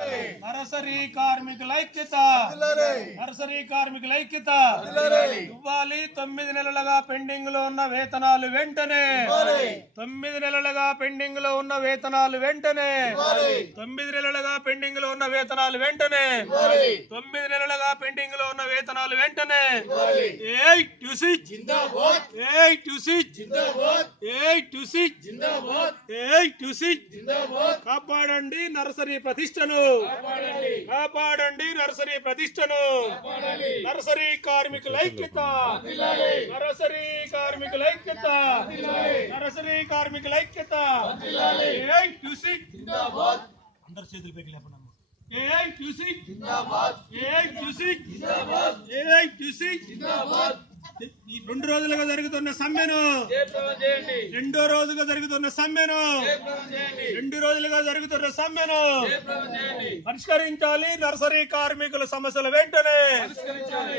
Nursery కార్మికుల ఐక్యత, nursery కార్మికుల ఐక్యత. ఇవ్వాలి 9 నెలలుగా పెండింగ్ లో ఉన్న వేతనాలు వెంటనే, 9 నెలలుగా పెండింగ్ లో ఉన్న వేతనాలు వెంటనే, 9 నెలలుగా పెండింగ్ లో ఉన్న వేతనాలు వెంటనే, 9 నెలలుగా పెండింగ్ లో ఉన్న వేతనాలు వెంటనే. ఏఐటీయూసీ జిందాబాద్, ఏఐటీయూసీ జిందాబాద్, ఏఐటీయూసీ జిందాబాద్, ఏఐటీయూసీ జిందాబాద్. కాపాడండి నర్సరీ ప్రతిష్టను, కాపాడండి నర్సరీ ప్రతిష్టను. నర్సరీ కార్మికుల ఐక్యత, నర్సరీ కార్మికుల ఐక్యత, నర్సరీ కార్మికుల ఐక్యత. ఏఐటీయూసీ జిందాబాద్. అందరు చేతులు పైకి లేపండి. ఏఐటీయూసీ జిందాబాద్, ఏఐటీయూసీ జిందాబాద్, ఏఐటీయూసీ జిందాబాద్. 2 రోజులుగా జరుగుతున్న సమ్మెను, 2వ రోజుగా జరుగుతున్న సమ్మెను, 2 రోజులుగా జరుగుతున్న సమ్మెను పరిష్కరించాలి. నర్సరీ కార్మికుల సమస్యల వెంటనే,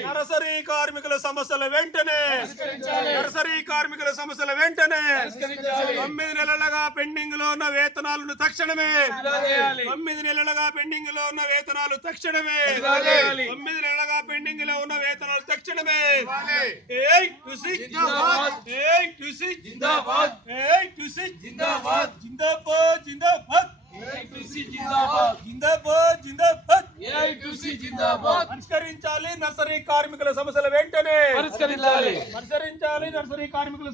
నర్సరీ కార్మికుల సమస్యల వెంటనే, నర్సరీ కార్మికుల సమస్యల వెంటనే. 9 నెలలుగా పెండింగ్ లో ఉన్న వేతనాలను తక్షణమే, 9 నెలలుగా పెండింగ్ లో ఉన్న వేతనాలు తక్షణమే, 9 నెలలుగా పెండింగ్ లో ఉన్న వేతనాలు తక్షణమే. ఏఐటీయూసీ జిందాబాద్, ఏఐటీయూసీ జిందాబాద్, ఏఐటీయూసీ జిందాబాద్, జిందాబాద్ జిందాబాద్, ఏఐటీయూసీ జిందాబాద్, జిందాబాద్ జిందాబాద్, ఏఐటీయూసీ జిందాబాద్. పరిష్కరించాలి నర్సరీ కార్మికుల సమస్యల వెంటనే, పరిష్కరించాలి నర్సరీ కార్మికుల